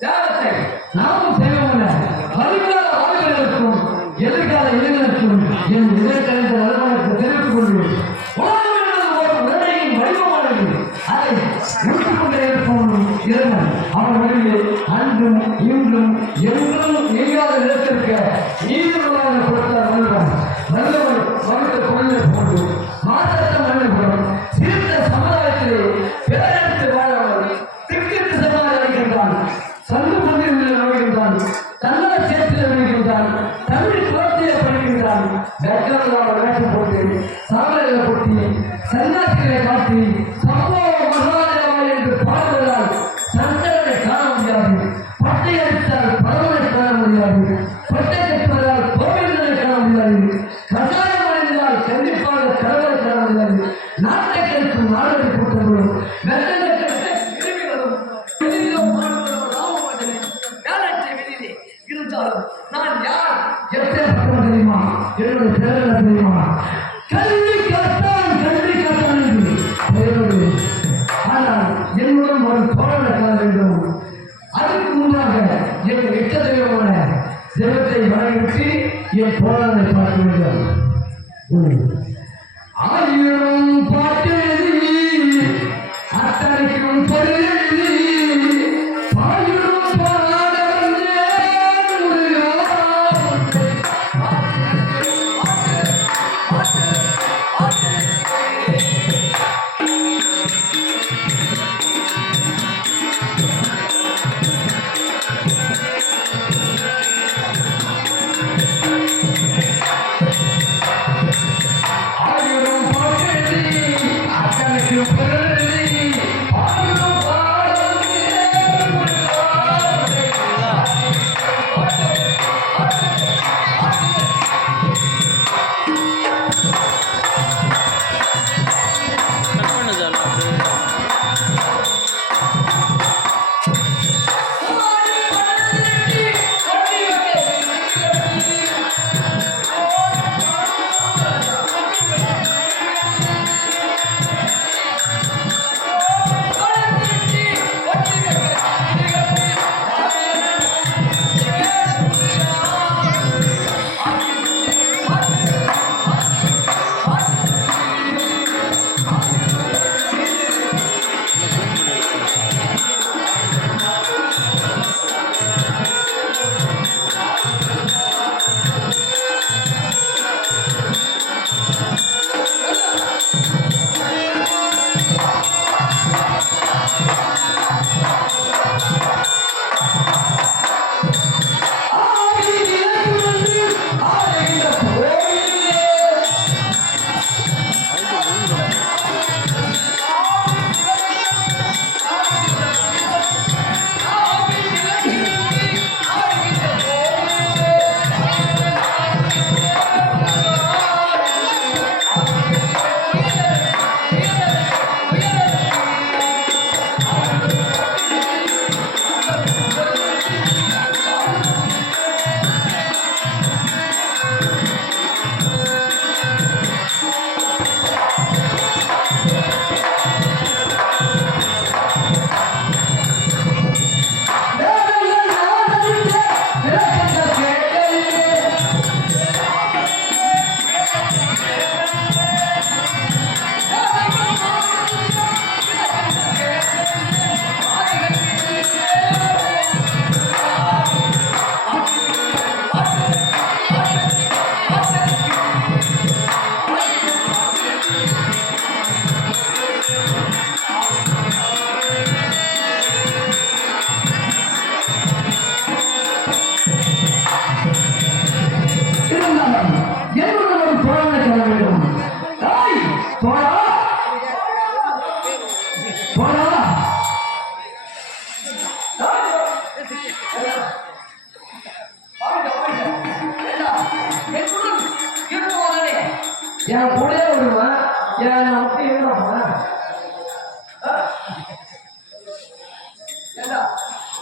தியாகத்தை நாமும் செய்வோம் வருங்கால வாழ்க்கைகளுக்கும் எதிர்கால இளைஞர்களுக்கும் என் எதிர்காலத்தை வருமானத்தை தெரிவித்துக் கொள்வேன் அதை உண்டு கொண்டே இருப்பவனும் இறைவன் அவன் வழியில் அன்றும் இன்றும்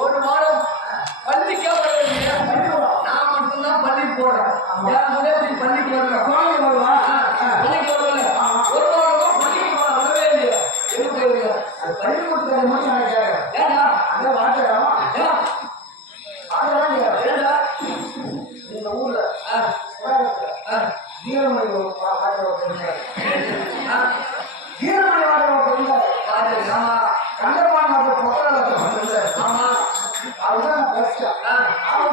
ஒரு வாரம் பள்ளி கேட்கறீங்க நான் மட்டும்தான் பள்ளி போறேன். யாருமே பள்ளிக்கு வரல குழந்தை வருவா பள்ளிக்கு வரல ஒரு வாரமா பள்ளிக்கு வரவே இல்லையா. எதுக்கு இல்லையா அது பள்ளி கொடுக்குற மாதிரி நான் கேட்கறேன் ஏன்னா அந்த வாட்டகம்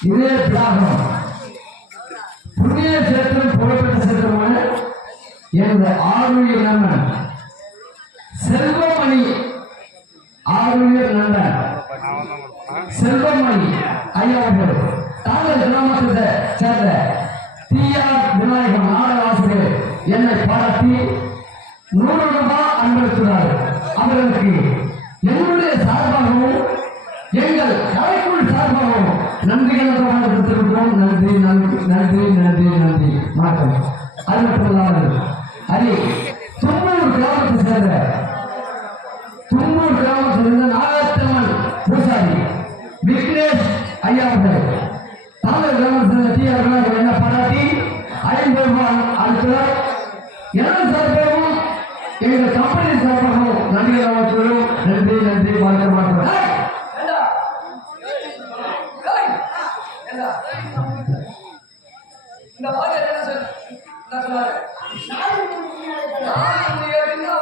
இதே தியாகம் புண்ணிய சேத்திரம் புகழ்பெற்ற சேத்திரமான எனது ஆருயிர் நண்பன். செல்வமணி ஆருயிர் நண்பன். செல்வமணி ஐயா தாங்கள் கிராமத்தை சேர்ந்த டி ஆர் விநாயகம் நாடக ஆசிரியர் என்னை பாராட்டி நூறு ரூபாய் அன்பளித்துள்ளார் அவர்களுக்கு என்னுடைய சார்பாகவும் எங்கள் கலைக்குள் சார்பாகவும் நன்றிகளை தொடர்ந்து கொடுத்திருக்கிறோம் நன்றி நன்றி நன்றி நன்றி நன்றி. வணக்கம் அது மட்டும் இல்லாமல் அது தும்பூர் கிராமத்தை சேர்ந்த தும்பூர் கிராமத்தில் இருந்த நாகத்தம்மன் பூசாரி விக்னேஷ் ஐயா அவர்கள். தாங்கள் கிராமத்தில் சேர்ந்த டி அவர்கள் என்ன பாராட்டி அயன் பெருமான் அடுத்தவர். எனது சார்பாகவும் எங்கள் கம்பெனி சார்பாகவும் நன்றி அவர்களும் நன்றி நன்றி வணக்கம் வணக்கம் இந்த வாஜர் என்ன சொன்னார்? நாய் உண்மையா